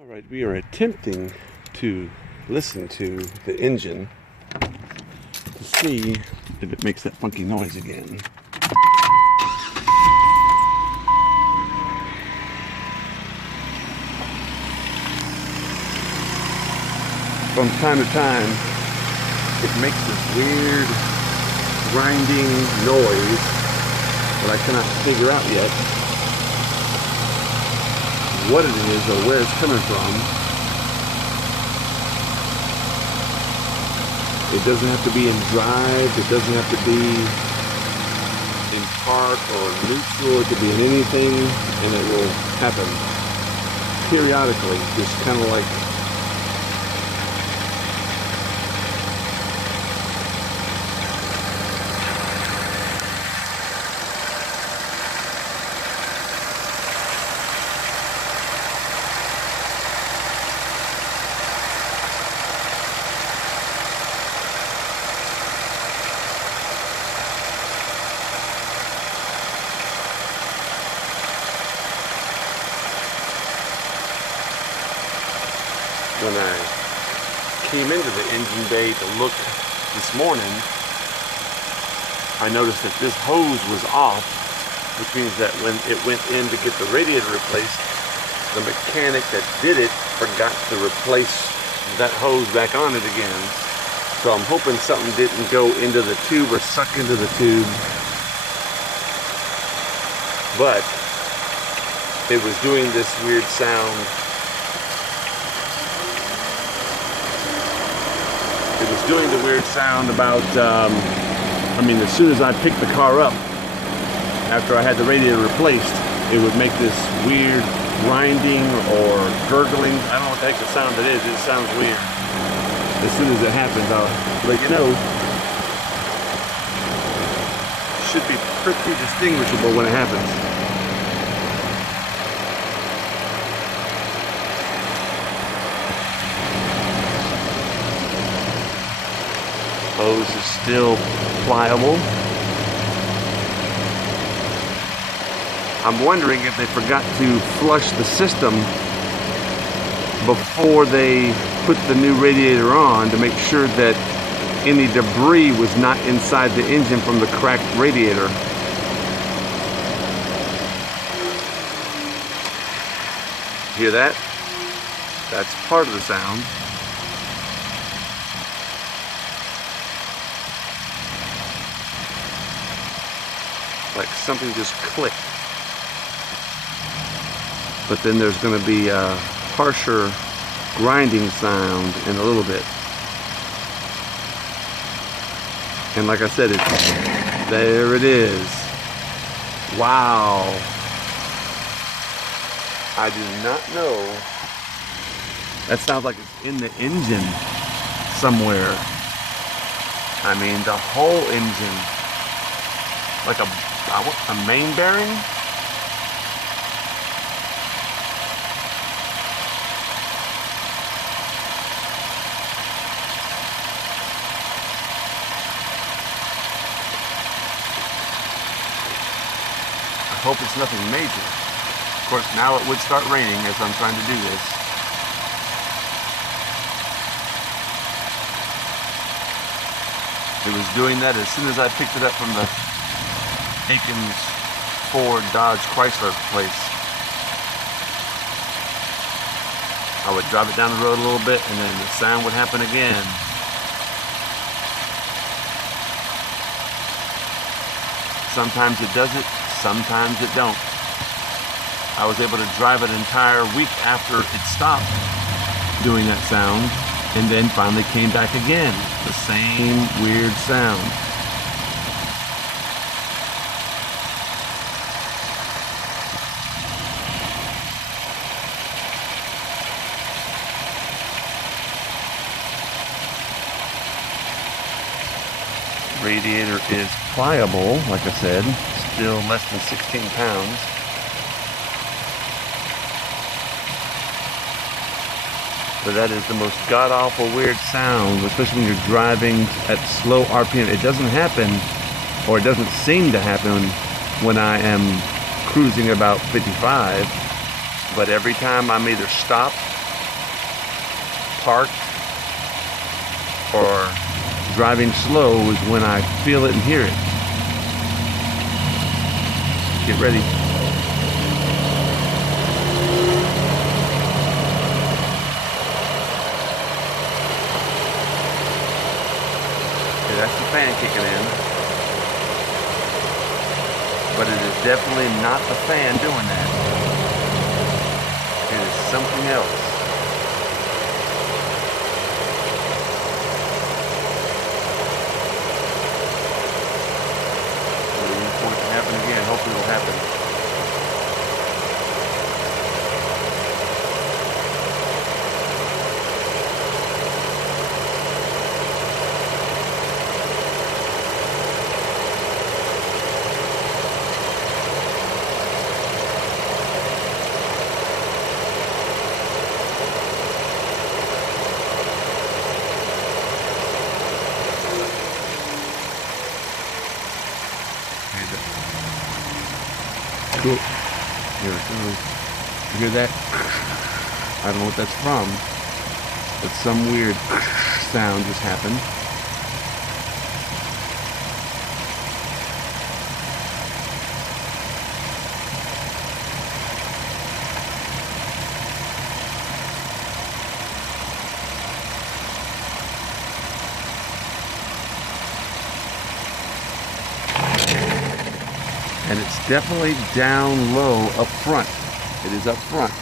All right, we are attempting to listen to the engine to see if it makes that funky noise again. From time to time, it makes this weird grinding noise that I cannot figure out yet what it is or where it's coming from. It doesn't have to be in drive, it doesn't have to be in park or neutral, it could be in anything and it will happen periodically, just kind of like when I came into the engine bay to look this morning, I noticed that this hose was off, which means that when it went in to get the radiator replaced, the mechanic that did it forgot to replace that hose back on it again. So I'm hoping something didn't go into the tube or suck into the tube. But it was doing this weird sound. It was doing the weird sound about, as soon as I picked the car up, after I had the radiator replaced, it would make this weird grinding or gurgling. I don't know what the heck the sound it is. It sounds weird. As soon as it happens, I'll let you know. Should be pretty distinguishable when it happens. Hose is still pliable. I'm wondering if they forgot to flush the system before they put the new radiator on to make sure that any debris was not inside the engine from the cracked radiator. Hear that? That's part of the sound. Like something just clicked. But then there's going to be a harsher grinding sound in a little bit. And like I said, there it is. Wow. I do not know. That sounds like it's in the engine somewhere. I mean, the whole engine. Like a main bearing? I hope it's nothing major. Of course, now it would start raining as I'm trying to do this. It was doing that as soon as I picked it up from the Aikens Ford Dodge Chrysler place. I would drive it down the road a little bit and then the sound would happen again. Sometimes it does it, sometimes it don't. I was able to drive an entire week after it stopped doing that sound and then finally came back again. The same weird sound. Radiator is pliable, like I said, still less than 16 pounds. But that is the most god-awful weird sound, especially when you're driving at slow RPM. It doesn't happen, or it doesn't seem to happen when I am cruising about 55, but every time I'm either stopped parked or driving slow is when I feel it and hear it. Get ready. Okay, that's the fan kicking in. But it is definitely not the fan doing that. It is something else. Waiting for it to happen again. Hopefully it will happen. Cool. Here it goes. You hear that? I don't know what that's from, but some weird sound just happened. And it's definitely down low up front. It is up front.